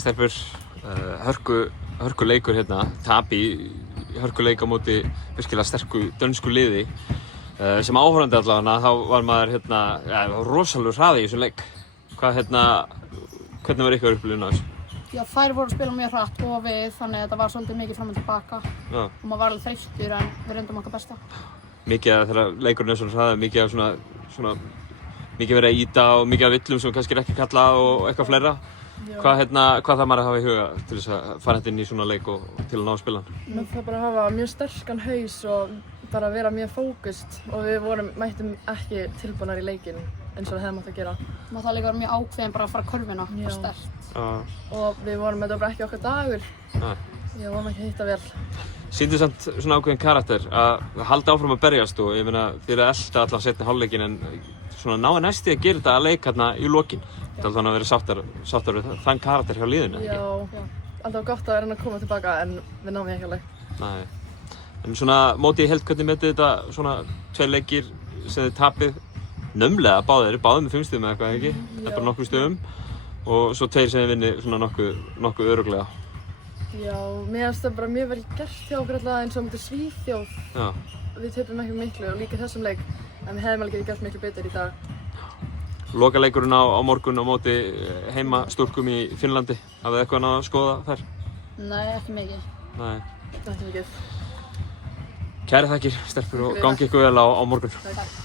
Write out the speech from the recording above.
Stelpur, hörku leikur hérna, tap í hörku leik á móti virkilega sterku dönsku liði. Sem áhorfandi allavega, þá var maður hérna, rosalegur hraði í þessum leik. Hvernig var ykkar upplifun af þessu? Já, þær voru að spila mjög hratt og við, þannig að þetta var svolítið mikið fram og tilbaka. Já. Og maður var alveg þreyttur en við reyndum okkar besta. Mikið að þegar leikurinn svona hraður, mikið af svona mikið verið að ýta og mikið af villum sem kannski ekki kallað og eitthvað fleira. Hvað þarf maður að hafa í huga til þess að fara inn í svona leik og til að ná að spila hann? Maður þarf bara að hafa mjög sterkan haus og bara vera mjög fókust og við mættum ekki tilbúnar í leikinn eins og við hefðum átt að gera. Maður þarf líka að vera mjög ákveðin bara að fara körfuna og sterkt. Og þetta var bara ekki okkar dagur. Nei. Við vorum ekki að hitta vel. Sýndu samt svona ákveðin karakter að halda áfram að berjast og ég meina þið eru að elta allan seinni hálfleikinn en svona náðu næstu að gera þetta að leik hérna í lokin. Þetta er alveg að vera sáttar við þann karakter hjá liðinu. Já, alltaf gott að reyna að koma tilbaka en við náum ekki alveg. Nei. En svona mótið í heild, hvernig metið þetta svona 2 leikir sem þið tapið naumlega báðir með 5 stigum eða eitthvað, ekki? Það er bara nokkrum stigum og svo 2 sem þið vinnið svona nokkuð örugglega. Já, mér finnst það bara mjög vel gert hjá okkur alltaf eins og mútið Svíþjóð. Já. Við töpum ekki miklu og líka þessum leik en við hefðum alveg getið gert miklu betur í dag. Lokaleikurinn á morgun á móti heimastúlkum í Finnlandi. Hafið þið eitthvað að skoða þær? Nei, ekki mikið. Nei. Ekki mikið. Kærar þakkir, stelpur, og gangi ykkur vel á morgun. Takk.